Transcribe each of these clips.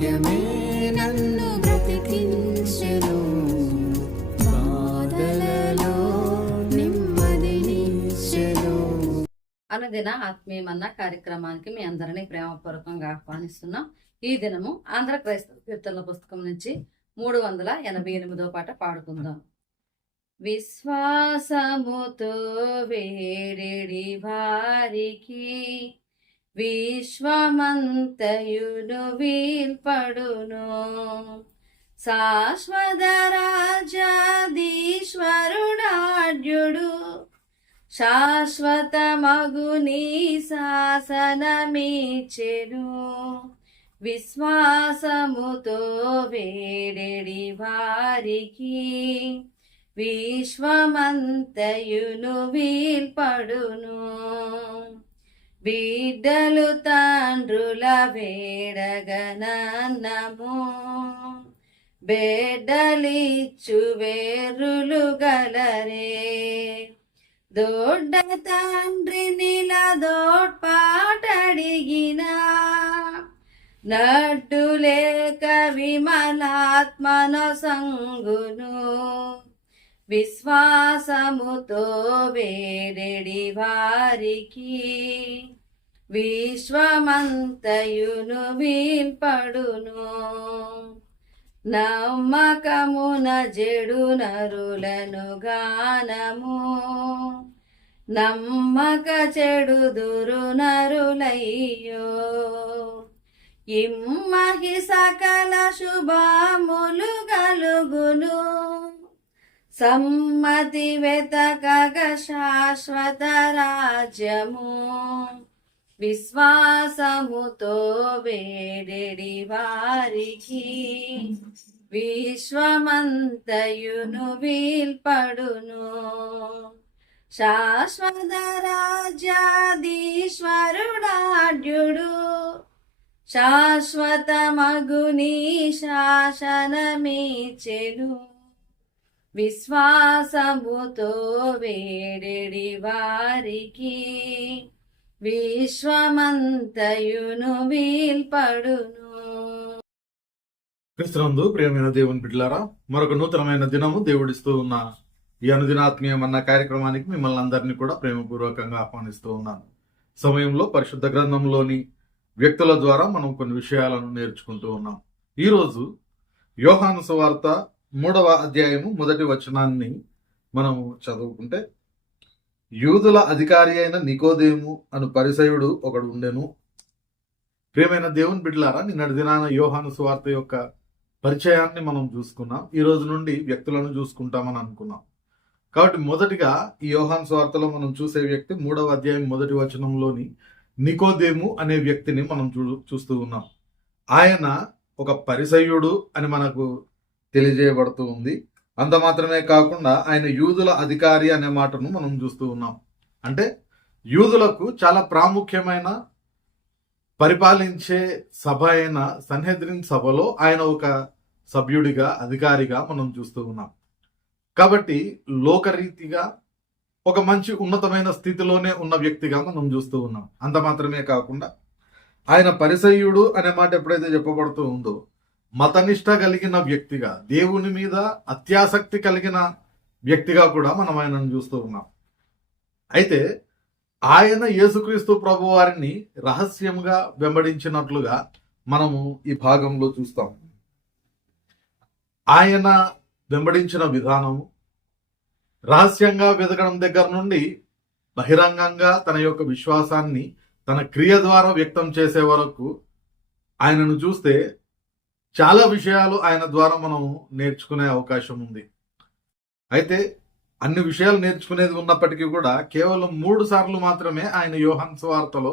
వాక్యమే నన్ను బ్రతికించెను, బాధలలో నెమ్మదినిచ్చెను. అనుదిన ఆత్మీయమన్న కార్యక్రమానికి మీ అందరినీ ప్రేమపూర్వకంగా ఆహ్వానిస్తున్నాం. ఈ దినము ఆంధ్ర క్రైస్తవ కీర్తనల పుస్తకం నుంచి 388వ పాట పాడుకుందాం. విశ్వాసముతో వేరెడి వారికి విశ్వమంతయును వీల్పడును. శాశ్వత రాజ్యాధీశ్వరుడాడ్యుడు శాశ్వత మగుని శాసనమిచ్చెను. విశ్వాసముతో వేడెడి వారికి విశ్వమంతయును వీల్పడును. బిడ్డలు తండ్రుల వేడగనన్నము, బెడ్డలిచ్చు వేరులు గలరే. దొడ్డ తండ్రి నిలదోడ్పాటడిగిన నడ్డు లేక విమలాత్మన సంగును. విశ్వాసముతో వేడెడి వారికి విశ్వమంతయును వీల్పడును. నమ్మకమున జెడు నరులను గానము, నమ్మక చెడుదురు నరులయ్యో. ఇమ్మహి సకల శుభములు గలుగును, సమ్మతి వెతకగ శాశ్వత రాజ్యము. విశ్వాసముతో వేడెడి వారికి విశ్వమంతయును వీల్పడును. శాశ్వత రాజ్యాధీశ్వరుడాడ్యుడు శాశ్వత మగుని శాసనమిచ్చెను. విశ్వాసముతో వేడెడి వారికి విశ్వమంతయును వీల్పడును. క్రీస్తునందు ప్రియమైన దేవుని బిడ్డలారా, మరొక నూతనమైన దినము దేవుడిస్తూ ఉన్న ఈ అనుదినాత్మీయమన్న కార్యక్రమానికి మిమ్మల్ని అందరినీ కూడా ప్రేమపూర్వకంగా ఆహ్వానిస్తూ ఉన్నాను. సమయంలో పరిశుద్ధ గ్రంథంలోని వ్యక్తుల ద్వారా మనం కొన్ని విషయాలను నేర్చుకుంటూ ఉన్నాం. ఈరోజు యోహాను సువార్త 3వ అధ్యాయము 1వ వచనాన్ని మనము చదువుకుంటే, యూదుల అధికారి అయిన నికోదేము అను పరిసయుడు ఒకడు ఉండెను. ప్రియమైన దేవుని బిడ్డలారా, నిన్నటి దినాన యోహాను సువార్త యొక్క పరిచయాన్ని మనం చూసుకున్నాం. ఈ రోజు నుండి వ్యక్తులను చూసుకుంటామని అనుకున్నాం. కాబట్టి మొదటిగా ఈ యోహాను సువార్తలో మనం చూసే వ్యక్తి 3వ అధ్యాయం 1వ వచనంలోని నికోదేము అనే వ్యక్తిని మనం చూస్తూ ఉన్నాం. ఆయన ఒక పరిసయ్యుడు అని మనకు తెలియజేయబడుతూ ఉంది. అంత మాత్రమే కాకుండా ఆయన యూదుల అధికారి అనే మాటను మనం చూస్తూ ఉన్నాం. అంటే యూదులకు చాలా ప్రాముఖ్యమైన పరిపాలించే సభ అయిన సన్హెద్రిన్ సభలో ఆయన ఒక సభ్యుడిగా అధికారిగా మనం చూస్తూ ఉన్నాం. కాబట్టి లోకరీతిగా ఒక మంచి ఉన్నతమైన స్థితిలోనే ఉన్న వ్యక్తిగా మనం చూస్తూ ఉన్నాం. అంత మాత్రమే కాకుండా ఆయన పరిసయ్యుడు అనే మాట ఎప్పుడైతే చెప్పబడుతూ ఉందో, మతనిష్ట కలిగిన వ్యక్తిగా, దేవుని మీద అత్యాసక్తి కలిగిన వ్యక్తిగా కూడా మనం ఆయనను చూస్తూ ఉన్నాం. అయితే ఆయన యేసుక్రీస్తు ప్రభు వారిని రహస్యంగా వెంబడించినట్లుగా మనము ఈ భాగంలో చూస్తాం. ఆయన వెంబడించిన విధానము, రహస్యంగా వెతకడం దగ్గర నుండి బహిరంగంగా తన యొక్క విశ్వాసాన్ని తన క్రియ ద్వారా వ్యక్తం చేసే వరకు ఆయనను చూస్తే చాలా విషయాలు ఆయన ద్వారా మనం నేర్చుకునే అవకాశం ఉంది. అయితే అన్ని విషయాలు నేర్చుకునేది ఉన్నప్పటికీ కూడా కేవలం 3 సార్లు మాత్రమే ఆయన యోహాను సువార్తలో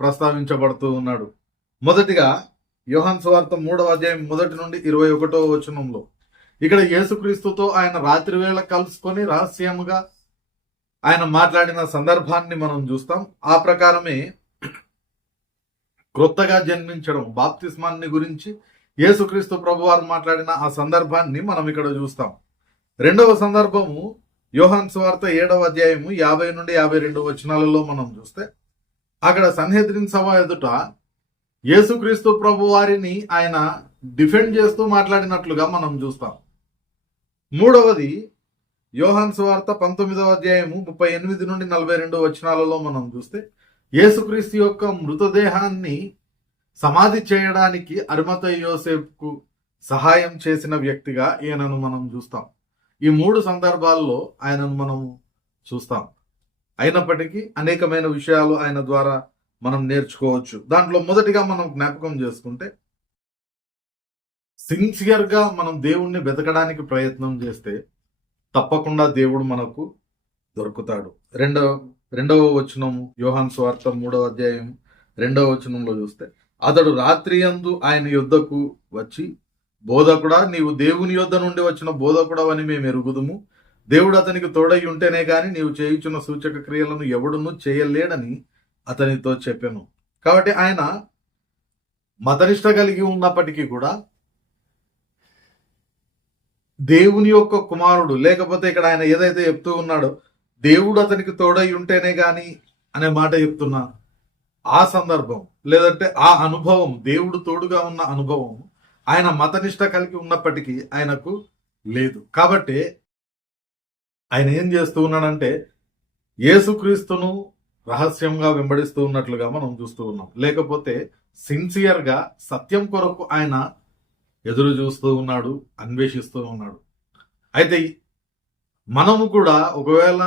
ప్రస్తావించబడుతూ ఉన్నాడు. మొదటిగా యోహాను సువార్త 3వ అధ్యాయం 1 నుండి 21వ వచనంలో ఇక్కడ యేసుక్రీస్తుతో ఆయన రాత్రి వేళ కలుసుకొని రహస్యముగా ఆయన మాట్లాడిన సందర్భాన్ని మనం చూస్తాం. ఆ ప్రకారమే క్రొత్తగా జన్మించడం, బాప్తిస్మాన్ని గురించి యేసుక్రీస్తు ప్రభువారు మాట్లాడిన ఆ సందర్భాన్ని మనం ఇక్కడ చూస్తాం. రెండవ సందర్భము యోహాను సువార్త 7వ అధ్యాయము 50 నుండి 52 వచనాలలో మనం చూస్తే, అక్కడ సన్హెద్రిన్ సభ ఎదుట యేసుక్రీస్తు ప్రభు వారిని ఆయన డిఫెండ్ చేస్తూ మాట్లాడినట్లుగా మనం చూస్తాం. మూడవది యోహాను సువార్త 19వ అధ్యాయము 38 నుండి 42 వచనాలలో మనం చూస్తే యేసుక్రీస్తు యొక్క మృతదేహాన్ని సమాధి చేయడానికి అరిమతయి యోసేపుకు సహాయం చేసిన వ్యక్తిగా ఈయనను మనం చూస్తాం. ఈ 3 సందర్భాల్లో ఆయనను మనం చూస్తాం. అయినప్పటికీ అనేకమైన విషయాలు ఆయన ద్వారా మనం నేర్చుకోవచ్చు. దాంట్లో మొదటిగా మనం జ్ఞాపకం చేసుకుంటే, సిన్సియర్గా మనం దేవుణ్ణి వెతకడానికి ప్రయత్నం చేస్తే తప్పకుండా దేవుడు మనకు దొరుకుతాడు. రెండవ వచనము యోహాను సువార్త 3వ అధ్యాయం 2వ వచనంలో చూస్తే, అతడు రాత్రి యందు ఆయన యొద్దకు వచ్చి, బోధకుడా, నీవు దేవుని యొద్ద నుండి వచ్చిన బోధకుడవని మేము ఎరుగుదుము. దేవుడు అతనికి తోడై ఉంటేనే గాని నీవు చేయుచున్న సూచక క్రియలను ఎవడునూ చేయలేడని అతనితో చెప్పాను. కాబట్టి ఆయన మతనిష్ట కలిగి ఉన్నప్పటికీ కూడా దేవుని యొక్క కుమారుడు, లేకపోతే ఇక్కడ ఆయన ఏదైతే చెప్తూ ఉన్నాడో దేవుడు అతనికి తోడై ఉంటేనే గాని అనే మాట చెప్తున్నా, ఆ సందర్భం లేదంటే ఆ అనుభవం, దేవుడు తోడుగా ఉన్న అనుభవం ఆయన మతనిష్ట కలిగి ఉన్నప్పటికీ ఆయనకు లేదు. కాబట్టి ఆయన ఏం చేస్తూ ఉన్నాడంటే యేసుక్రీస్తును రహస్యంగా వెంబడిస్తూ ఉన్నట్లుగా మనం చూస్తూ ఉన్నాం. లేకపోతే సిన్సియర్గా సత్యం కొరకు ఆయన ఎదురు చూస్తూ ఉన్నాడు, అన్వేషిస్తూ ఉన్నాడు. అయితే మనము కూడా ఒకవేళ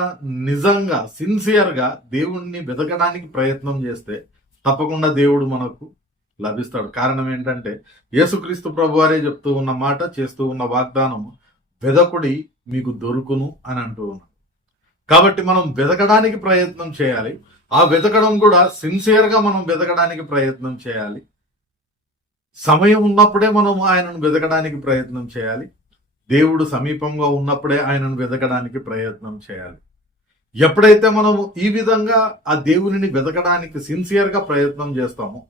నిజంగా సిన్సియర్గా దేవుణ్ణి వెతకడానికి ప్రయత్నం చేస్తే తప్పకుండా దేవుడు మనకు లభిస్తాడు. కారణం ఏంటంటే యేసుక్రీస్తు ప్రభువారే చెప్తూ ఉన్న మాట, చేస్తూ ఉన్న వాగ్దానం, వెదకుడి మీకు దొరుకును అని అంటూ ఉన్నాడు. కాబట్టి మనం వెతకడానికి ప్రయత్నం చేయాలి. ఆ వెతకడం కూడా సిన్సియర్గా మనం వెతకడానికి ప్రయత్నం చేయాలి. సమయం ఉన్నప్పుడే మనం ఆయనను వెతకడానికి ప్రయత్నం చేయాలి. దేవుడు సమీపంగా ఉన్నప్పుడే ఆయనను వెతకడానికి ప్రయత్నం చేయాలి. ఎప్పుడైతే మనము ఈ విధంగా ఆ దేవునిని వెతకడానికి సిన్సియర్గా ప్రయత్నం చేస్తామో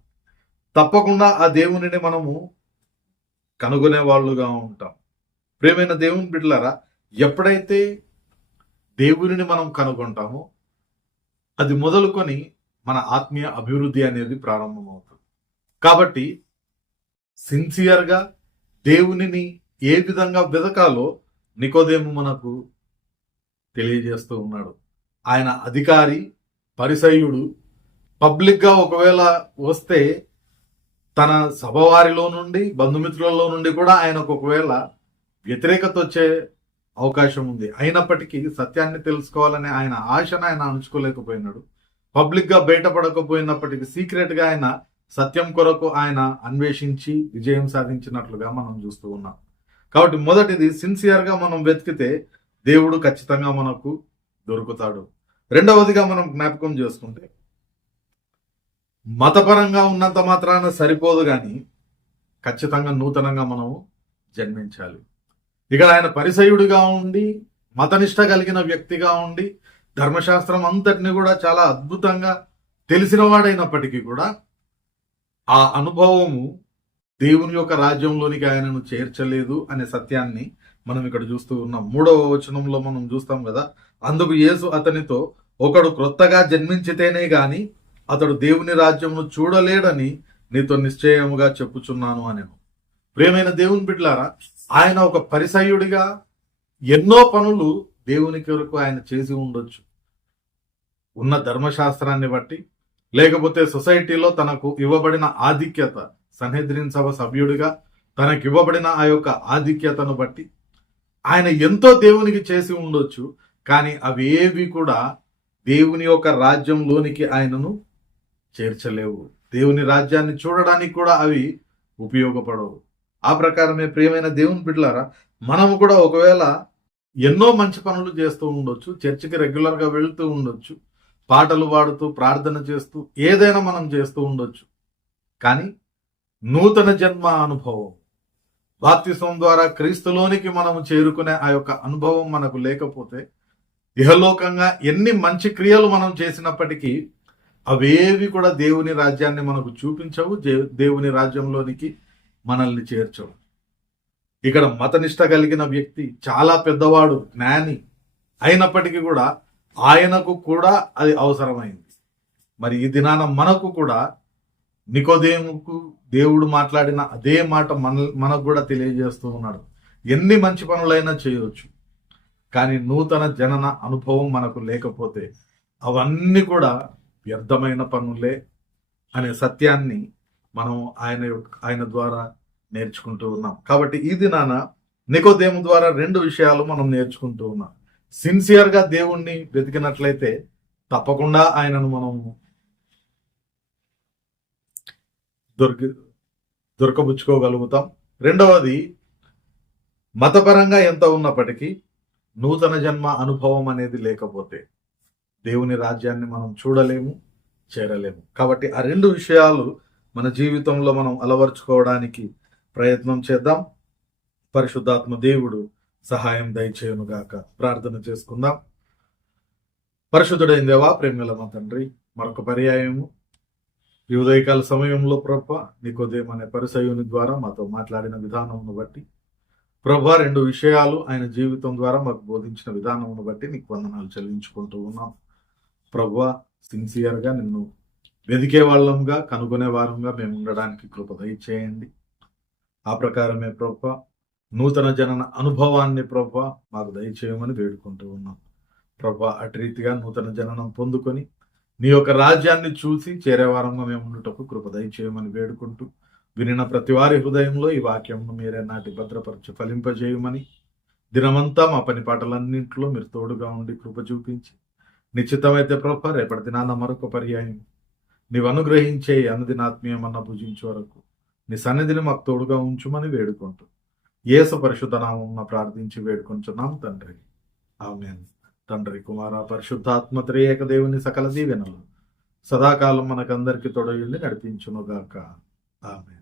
తప్పకుండా ఆ దేవునిని మనము కనుగొనే వాళ్ళుగా ఉంటాం. ప్రియమైన దేవుని బిడ్డలారా, ఎప్పుడైతే దేవునిని మనం కనుగొంటామో అది మొదలుకొని మన ఆత్మీయ అభివృద్ధి అనేది ప్రారంభమవుతుంది. కాబట్టి సిన్సియర్గా దేవునిని ఏ విధంగా వెతకాలో నికోదేము మనకు తెలియజేస్తూ ఉన్నాడు. ఆయన అధికారి, పరిసయ్యుడు. పబ్లిక్గా ఒకవేళ వస్తే తన సభవారిలో నుండి, బంధుమిత్రులలో నుండి కూడా ఆయనకు ఒకవేళ వ్యతిరేకత వచ్చే అవకాశం ఉంది. అయినప్పటికీ సత్యాన్ని తెలుసుకోవాలనే ఆయన ఆశను ఆయన అణుచుకోలేకపోయినాడు. పబ్లిక్గా బయటపడకపోయినప్పటికీ సీక్రెట్గా ఆయన సత్యం కొరకు ఆయన అన్వేషించి విజయం సాధించినట్లుగా మనం చూస్తూ ఉన్నాం. కాబట్టి మొదటిది, సిన్సియర్గా మనం వెతికితే దేవుడు ఖచ్చితంగా మనకు దొరుకుతాడు. రెండవదిగా మనం జ్ఞాపకం చేసుకుంటే, మతపరంగా ఉన్నంత మాత్రాన సరిపోదు కానీ ఖచ్చితంగా నూతనంగా మనము జన్మించాలి. ఇక్కడ ఆయన పరిసయుడిగా ఉండి, మతనిష్ట కలిగిన వ్యక్తిగా ఉండి, ధర్మశాస్త్రం అంతటిని కూడా చాలా అద్భుతంగా తెలిసిన వాడైనప్పటికీ కూడా ఆ అనుభవము దేవుని యొక్క రాజ్యంలోనికి ఆయనను చేర్చలేదు అనే సత్యాన్ని మనం ఇక్కడ చూస్తూ ఉన్నాం. 3వ వచనంలో మనం చూస్తాం కదా, అందుకు యేసు అతనితో, ఒకడు క్రొత్తగా జన్మించితేనే గాని అతడు దేవుని రాజ్యమును చూడలేడని నీతో నిశ్చయముగా చెప్పుచున్నాను అనేను. ప్రియమైన దేవుని బిడ్డలారా, ఆయన ఒక పరిసయ్యుడిగా ఎన్నో పనులు దేవుని కొరకు ఆయన చేసి ఉండొచ్చు. ఉన్న ధర్మశాస్త్రాన్ని బట్టి, లేకపోతే సొసైటీలో తనకు ఇవ్వబడిన ఆధిక్యత, సన్హెద్రిన్ సభ సభ్యుడిగా తనకు ఇవ్వబడిన ఆ యొక్క ఆధిక్యతను బట్టి ఆయన ఎంతో దేవునికి చేసి ఉండొచ్చు. కానీ అవి ఏవి కూడా దేవుని యొక్క రాజ్యంలోనికి ఆయనను చేర్చలేవు. దేవుని రాజ్యాన్ని చూడడానికి కూడా అవి ఉపయోగపడవు. ఆ ప్రకారమే ప్రియమైన దేవుని బిడ్డలారా, మనము కూడా ఒకవేళ ఎన్నో మంచి పనులు చేస్తూ ఉండొచ్చు, చర్చికి రెగ్యులర్గా వెళుతూ ఉండొచ్చు, పాటలు పాడుతూ ప్రార్థన చేస్తూ ఏదైనా మనం చేస్తూ ఉండొచ్చు. కానీ నూతన జన్మ అనుభవం, బాప్తిసం ద్వారా క్రీస్తులోనికి మనము చేరుకునే ఆ యొక్క అనుభవం మనకు లేకపోతే ఇహలోకంగా ఎన్ని మంచి క్రియలు మనం చేసినప్పటికీ అవేవి కూడా దేవుని రాజ్యాన్ని మనకు చూపించవు, దేవుని రాజ్యంలోనికి మనల్ని చేర్చవు. ఇక్కడ మతనిష్ట కలిగిన వ్యక్తి, చాలా పెద్దవాడు, జ్ఞాని అయినప్పటికీ కూడా ఆయనకు కూడా అది అవసరమైంది. మరి ఈ దినాన మనకు కూడా నికోదేముకు దేవుడు మాట్లాడిన అదే మాట మనకు కూడా తెలియజేస్తూ ఉన్నాడు. ఎన్ని మంచి పనులైనా చేయవచ్చు, కానీ నూతన జనన అనుభవం మనకు లేకపోతే అవన్నీ కూడా వ్యర్థమైన పనులే అనే సత్యాన్ని మనం ఆయన ద్వారా నేర్చుకుంటూ ఉన్నాం. కాబట్టి ఈ దినాన నికోదేము ద్వారా 2 విషయాలు మనం నేర్చుకుంటూ ఉన్నాం. సిన్సియర్గా దేవుణ్ణి వెతికినట్లయితే తప్పకుండా ఆయనను మనం దొరకబుచ్చుకోగలుగుతాం. రెండవది, మతపరంగా ఎంత ఉన్నప్పటికీ నూతన జన్మ అనుభవం అనేది లేకపోతే దేవుని రాజ్యాన్ని మనం చూడలేము, చేరలేము. కాబట్టి ఆ 2 విషయాలు మన జీవితంలో మనం అలవర్చుకోవడానికి ప్రయత్నం చేద్దాం. పరిశుద్ధాత్మ దేవుడు సహాయం దయచేయునుగాక. ప్రార్థన చేసుకుందాం. పరిశుద్ధుడైన దేవా, ప్రేమల మా తండ్రి, మరొక పర్యాయము ఈ ఉదయకాల సమయంలో ప్రభా నికోదేము అనే పరిసయ్యుని ద్వారా మాతో మాట్లాడిన విధానమును బట్టి ప్రభా 2 విషయాలు ఆయన జీవితం ద్వారా మాకు బోధించిన విధానమును బట్టి నీకు వందనాలు చెల్లించుకుంటూ ఉన్నాం. ప్రభా, సిన్సియర్గా నిన్ను వెదికే వాళ్ళంగా, కనుగొనే వారంగా మేము ఉండడానికి కృప దయచేయండి. ఆ ప్రకారమే ప్రభా నూతన జనన అనుభవాన్ని ప్రభా మాకు దయచేయమని వేడుకుంటూ ఉన్నాం. ప్రభా, అటు రీతిగా నూతన జననం పొందుకొని నీ యొక్క రాజ్యాన్ని చూసి చేరేవారంగా మేము ఉండుటకు కృప దయచేయమని వేడుకుంటూ, వినిన ప్రతి వారి హృదయంలో ఈ వాక్యంను మీరే నాటి భద్రపరచి ఫలింపజేయమని, దినమంతా మా పని పాటలన్నింటిలో మీరు తోడుగా ఉండి కృప చూపించి, నిశ్చితమైతే ప్రభా రేపటి దినాన మరొక పర్యాయం నీవు అనుగ్రహించే అనుదినాత్మీయమన్న భుజించే వరకు నీ సన్నిధిని మాకు తోడుగా ఉంచుమని వేడుకుంటూ యేసు పరిశుద్ధ నామమున ప్రార్థించి వేడుకొంచున్నాం తండ్రి. ఆమేన్. తండ్రి, కుమార, పరిశుద్ధాత్మ త్రియేక దేవుని సకల దీవెనలు సదాకాలం మనకందరికి తోడయుండి నడిపించునుగాక. ఆమేన్.